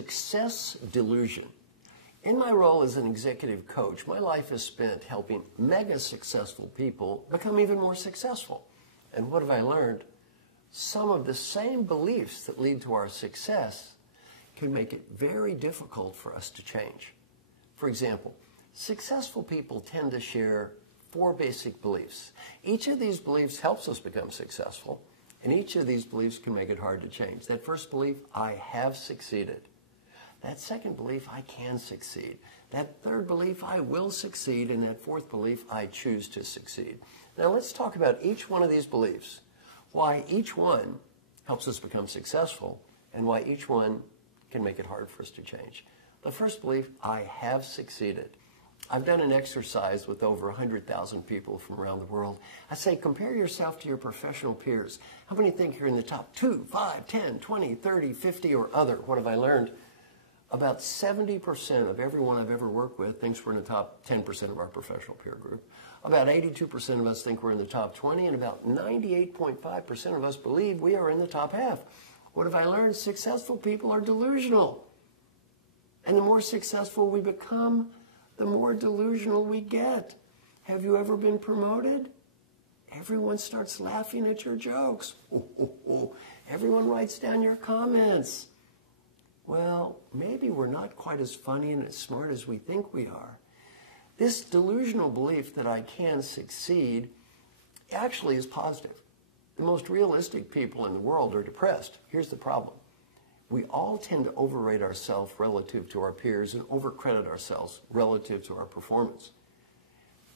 success delusion. In my role as an executive coach, my life is spent helping mega successful people become even more successful. And what have I learned? Some of the same beliefs that lead to our success can make it very difficult for us to change. For example, successful people tend to share 4 basic beliefs. Each of these beliefs helps us become successful, and each of these beliefs can make it hard to change. That first belief, I have succeeded. That second belief, I can succeed. That third belief, I will succeed. And that fourth belief, I choose to succeed. Now let's talk about each one of these beliefs, why each one helps us become successful, and why each one can make it hard for us to change. The first belief, I have succeeded. I've done an exercise with over 100,000 people from around the world. I say, compare yourself to your professional peers. How many think you're in the top 2, 5, 10, 20, 30, 50, or other? What have I learned? About 70% of everyone I've ever worked with thinks we're in the top 10% of our professional peer group. About 82% of us think we're in the top 20, and about 98.5% of us believe we are in the top half. What have I learned? Successful people are delusional. And the more successful we become, the more delusional we get. Have you ever been promoted? Everyone starts laughing at your jokes. Everyone writes down your comments. Well, maybe we're not quite as funny and as smart as we think we are. This delusional belief that I can succeed actually is positive. The most realistic people in the world are depressed. Here's the problem. We all tend to overrate ourselves relative to our peers and overcredit ourselves relative to our performance.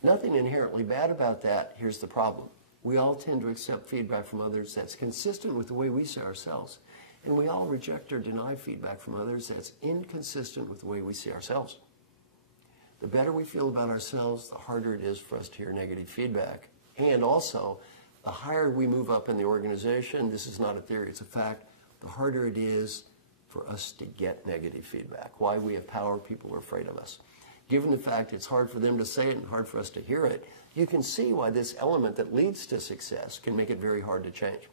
Nothing inherently bad about that. Here's the problem. We all tend to accept feedback from others that's consistent with the way we see ourselves. And we all reject or deny feedback from others that's inconsistent with the way we see ourselves. The better we feel about ourselves, the harder it is for us to hear negative feedback. And also, the higher we move up in the organization, this is not a theory, it's a fact, the harder it is for us to get negative feedback. Why? We have power, people are afraid of us. Given the fact it's hard for them to say it and hard for us to hear it, you can see why this element that leads to success can make it very hard to change.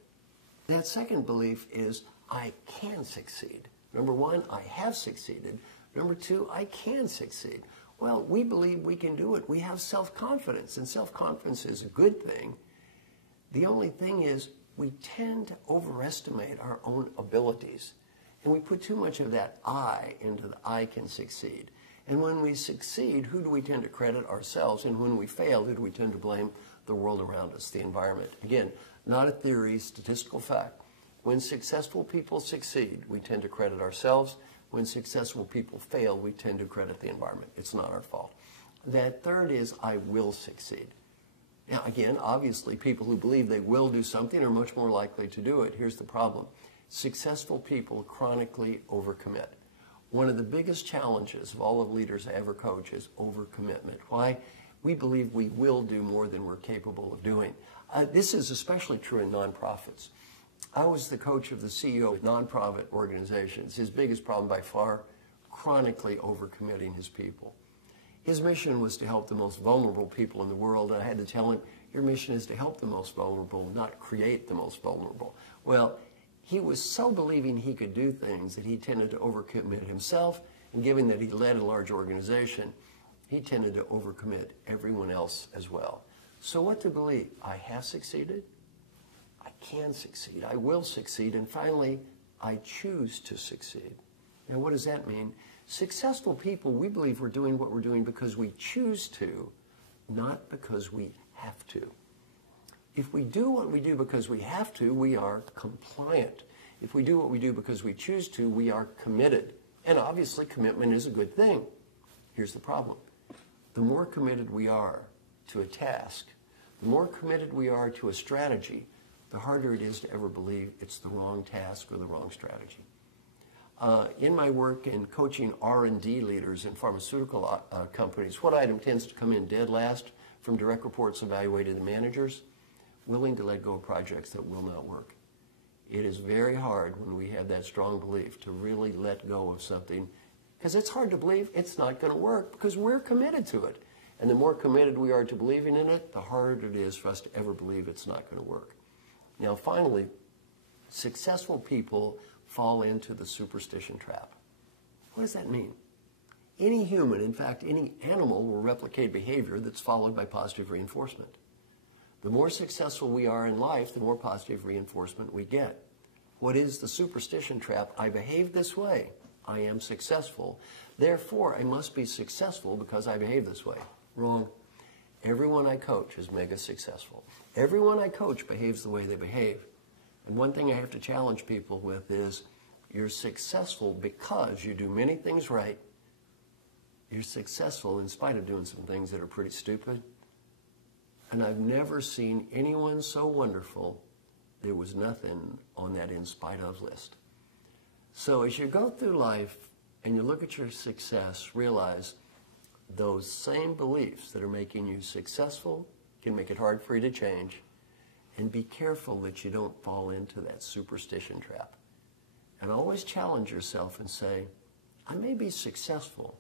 That second belief is, I can succeed. Number 1, I have succeeded. Number 2, I can succeed. Well, we believe we can do it. We have self-confidence, and self-confidence is a good thing. The only thing is, we tend to overestimate our own abilities. And we put too much of that I into the I can succeed. And when we succeed, who do we tend to credit? Ourselves. And when we fail, who do we tend to blame? The world around us, the environment. Again, not a theory, statistical fact. When successful people succeed, we tend to credit ourselves. When successful people fail, we tend to credit the environment. It's not our fault. That third is, I will succeed. Now, again, obviously, people who believe they will do something are much more likely to do it. Here's the problem. Successful people chronically overcommit. One of the biggest challenges of all the leaders I ever coach is overcommitment. Why? We believe we will do more than we're capable of doing. This is especially true in nonprofits. I was the coach of the CEO of nonprofit organizations. His biggest problem by far, chronically overcommitting his people. His mission was to help the most vulnerable people in the world, and I had to tell him, your mission is to help the most vulnerable, not create the most vulnerable. Well, he was so believing he could do things that he tended to overcommit himself, and given that he led a large organization, he tended to overcommit everyone else as well. So what to believe? I have succeeded. I can succeed. I will succeed. And finally, I choose to succeed. Now, what does that mean? Successful people, we believe we're doing what we're doing because we choose to, not because we have to. If we do what we do because we have to, we are compliant. If we do what we do because we choose to, we are committed. And obviously, commitment is a good thing. Here's the problem. The more committed we are to a task, the more committed we are to a strategy, the harder it is to ever believe it's the wrong task or the wrong strategy. In my work in coaching R&D leaders in pharmaceutical companies, what item tends to come in dead last from direct reports evaluated to managers? Willing to let go of projects that will not work. It is very hard when we have that strong belief to really let go of something, because it's hard to believe it's not going to work because we're committed to it. And the more committed we are to believing in it, the harder it is for us to ever believe it's not going to work. Now, finally, successful people fall into the superstition trap. What does that mean? Any human, in fact, any animal, will replicate behavior that's followed by positive reinforcement. The more successful we are in life, the more positive reinforcement we get. What is the superstition trap? I behave this way. I am successful. Therefore, I must be successful because I behave this way. Wrong. Everyone I coach is mega successful. Everyone I coach behaves the way they behave. And one thing I have to challenge people with is, you're successful because you do many things right. You're successful in spite of doing some things that are pretty stupid. And I've never seen anyone so wonderful, there was nothing on that in spite of list. So as you go through life and you look at your success, realize those same beliefs that are making you successful can make it hard for you to change. And be careful that you don't fall into that superstition trap. And always challenge yourself and say, I may be successful.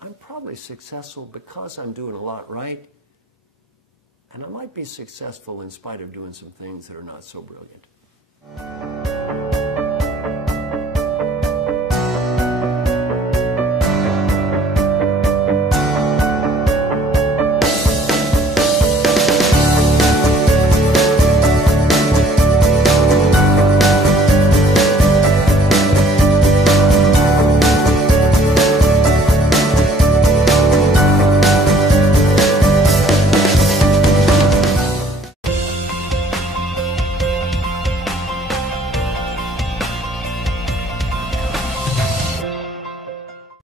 I'm probably successful because I'm doing a lot right. And I might be successful in spite of doing some things that are not so brilliant.